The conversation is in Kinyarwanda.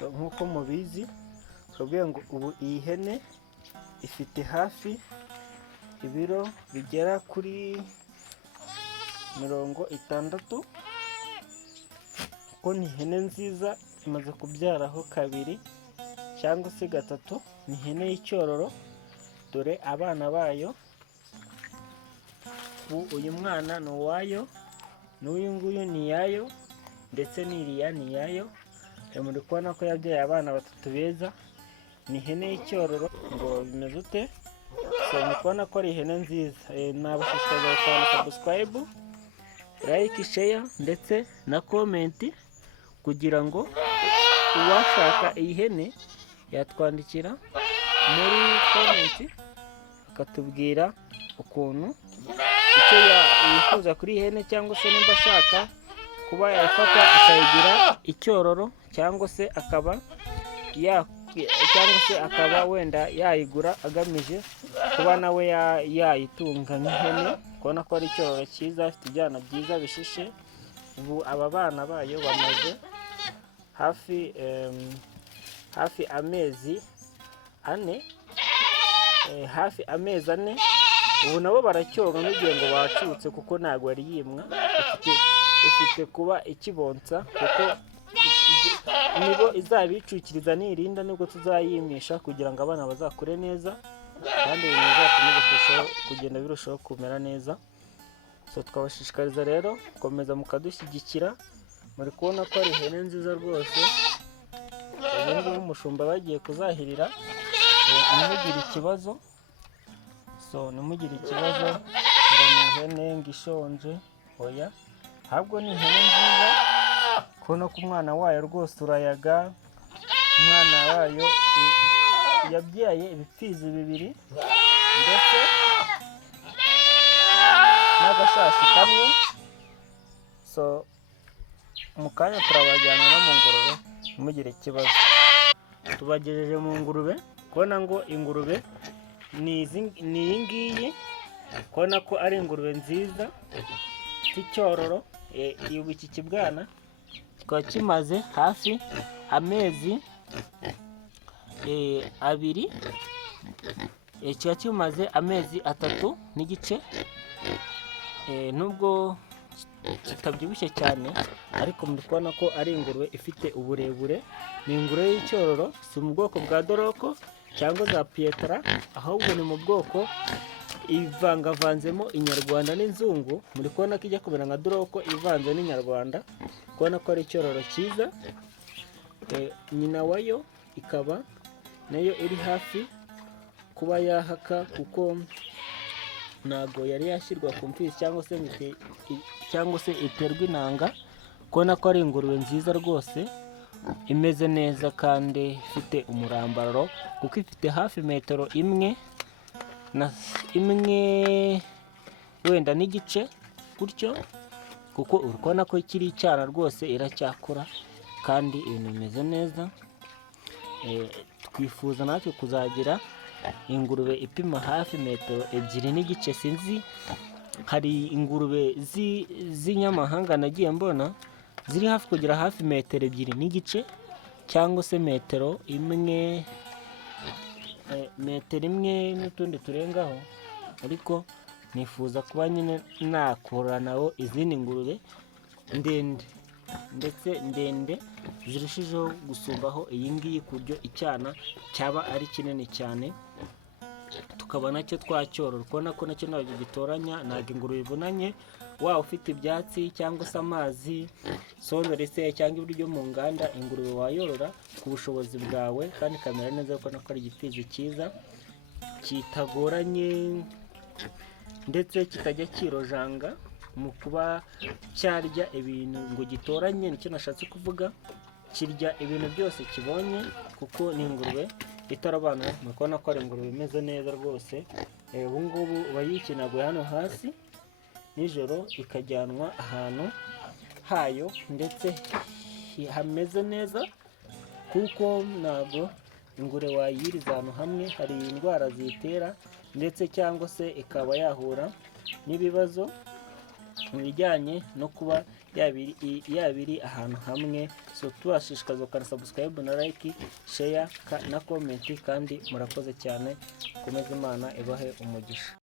nk'uko mubizi twabwiye ngo ubu iyi hene ifite hafi ibiro bigera kuri 60, kuko ni ihene nziza, imaze kubyaraho 2 cyangwa se 3. ni ihene y'icyororo, dore abana bayo. uyu mwana ni uwayo, n'uyu nguyu ni iyayo, ndetse n'iriya ni iyayo. muri kubona ko yabyaye abana 3 beza. ni ihene y'icyororo. ngo bimeze ute? muri kubona ko ari ihene nziza. nabashishikariza cyane subscribe, like, share ndetse na comment, kugira ngo uwashaka iyi hene yatwandikira muri comment akatubwira ukuntu icyo yifuza kuri iyi hene, cyangwa se nimba ashaka kuba yayifata akayigira icyororo, cyangwa se akaba wenda yayigura agamije kuba nawe yayitunga nk'ihene. kubona ko ari icyororo cyiza, afite ibyana byiza bishishe. ubu aba bana bayo bamaze hafi amezi 4, ubu nabo baracyorwa n'igihe ngo bacutse, kuko ntabwo yari yimwa. ifite kuba ikibonsa, kuko nibo izabicukiriza nirinda, nibwo tuzayimisha kugira ngo abana bazakure neza, kandi ibintu bizakomeza kugenda birushaho kumera neza. twabashishikariza rero gukomeza mukadushyigikira. muri kubona ko ari ihene nziza rwose. ubu umushumba bagiye kuzahirira, nimugire ikibazo ngo ni ihene ngishonje, oya, ahubwo ni ihene nziza. kubona ko umwana wayo rwose urayaga. umwana wayo yabyaye ibipfizi 2 ndetse n'agashashi kamwe. mu kanya turabajyana no mu ngurube, ntimugire ikibazo. tubagejeje mu ngurube. kubona ngo ingurube ni iyi ngiyi, kubona ko ari ingurube nziza y'icyororo. iki kibwana kikaba kimaze hafi amezi 2, kiba kimaze amezi 3 n'igice. nubwo kitabyibushye cyane, ariko muri kubona ko ari ingurube ifite uburebure. ni ingurube y'icyororo, si mu bwoko bwa doroko cyangwa za piyetara, ahubwo ni mu bwoko ivangavanzemo inyarwanda n'inzungu. muri kubona ko ijya kumera nka doroko ivanze n'inyarwanda. kubona ko ari icyororo cyiza. nyina wayo ikaba nayo iri hafi kuba yahaka, kuko ntabwo yari yashyirwa ku mfizi cyangwa se iterwa intanga. kubona ko ari ingurube nziza rwose, imeze neza kandi ifite umurambararo, kuko ifite hafi metero 1 wenda n'igice gutyo, kuko uri kubona ko ikiri icyana rwose, iracyakura kandi ibintu bimeze neza. twifuza natwe kuzagira ingurube ipima hafi metero 2 n'igice. sinzi, hari ingurube z'inyamahanga nagiye mbona ziri hafi kugira hafi metero 2 n'igice, cyangwa se metero 1 n'utundi turengaho. ariko nifuza kuba nyine nakoranaho izindi ngurube ndende zirushijeho gusumbaho iyi ngiyi, ku buryo icyana cyaba ari kinini cyane, tukaba nacyo twacyorora. kubona ko nacyo ntabwo gitoranya, ntabwo ingurube ibonanye. waba ufite ibyatsi cyangwa se amazi, sondore se cyangwa ibiryo mu nganda, ingurube wayorora ku bushobozi bwawe, kandi ikamera neza. kubona ko ari igipfizi cyiza kitagoranye, ndetse kitajya kirojanga mu kuba cyarya ibintu ngo gitoranye. nicyo nashatse kuvuga, kirya ibintu byose kibonye, kuko ni ingurube itarobanura. mukabona ko ari ingurube imeze neza rwose. ubu ngubu bayikinaguye hano hasi, nijoro ikajyanwa ahantu hayo, ndetse hameze neza, kuko ntabwo ingurube wayiriza ahantu hamwe, hari indwara ziyitera, ndetse cyangwa se ikaba yahura n'ibibazo mu bijyanye no kuba yaba iri ahantu hamwe. So tubashishikaza gukanda subscribe na like, share na comment, kandi murakoze cyane. Komeza Imana ibahe umugisha.